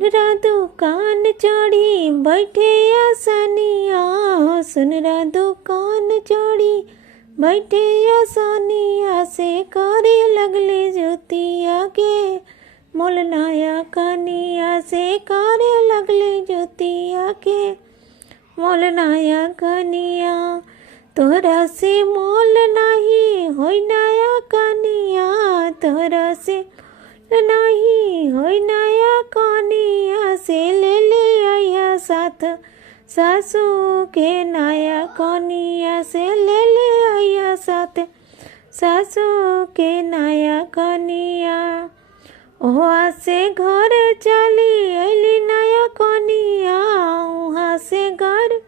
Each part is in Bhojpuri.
सुनरा दुकान चढ़ी बैठे आसनिया, सुनरा दुकान चढ़ी बैठे आसनिया से करे लगले ज्योतिया के मोल नया कनिया से करे लगले ज्योतिया के मोल नया कनिया। तोरा से मोल नहीं होई नया कनिया, तोरा से नहीं होई नया कनिया से ले आया साथ सासू के नया कनिया से ले आया साथ सासू के नया कनिया। वहाँ से घर चली अली नया कनिया, वहाँ से घर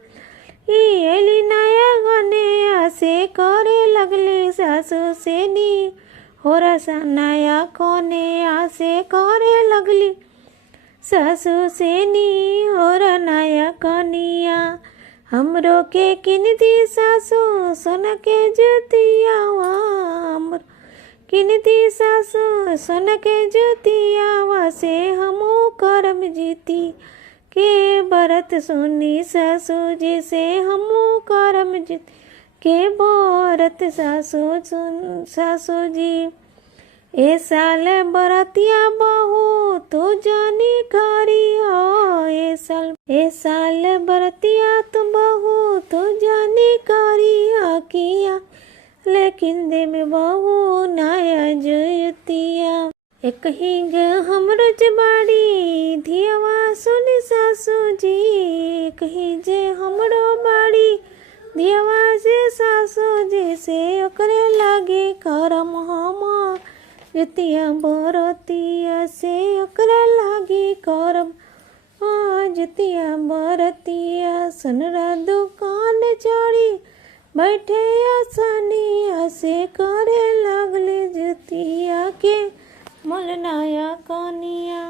अली नया कनिया से करे लगली सासू से नी हो रसा नया कनिया से करे लगली सासू से नी हो नया कनिया। हमरो के किन दी सासू सोना के जुतिया, हमरो किन दी सासू सोना के जुतिया से हमू करम जीती के बरत सुनी सासू जी से हमू करम जीती के बरत सासू जी। ए साल बरतिया बहू तो जानी करी हो, ए साल बरतिया तुम बहू तो जानी करी हो किया, लेकिन दे में बहू नया जुतिया। एक ही ग हमरो जबाड़ी धियावा सुनी सासू जी, एक ही जे हमरो बाड़ी धियावा से सासू जी से ओकरे लागे करम हम जुतिया बरतिया से ओकरे लागे करम जुतिया बरतिया। सुनरा दुकान चढ़ी बैठे आसनिया से करे लगले जुतिया के मोल नया कनिया।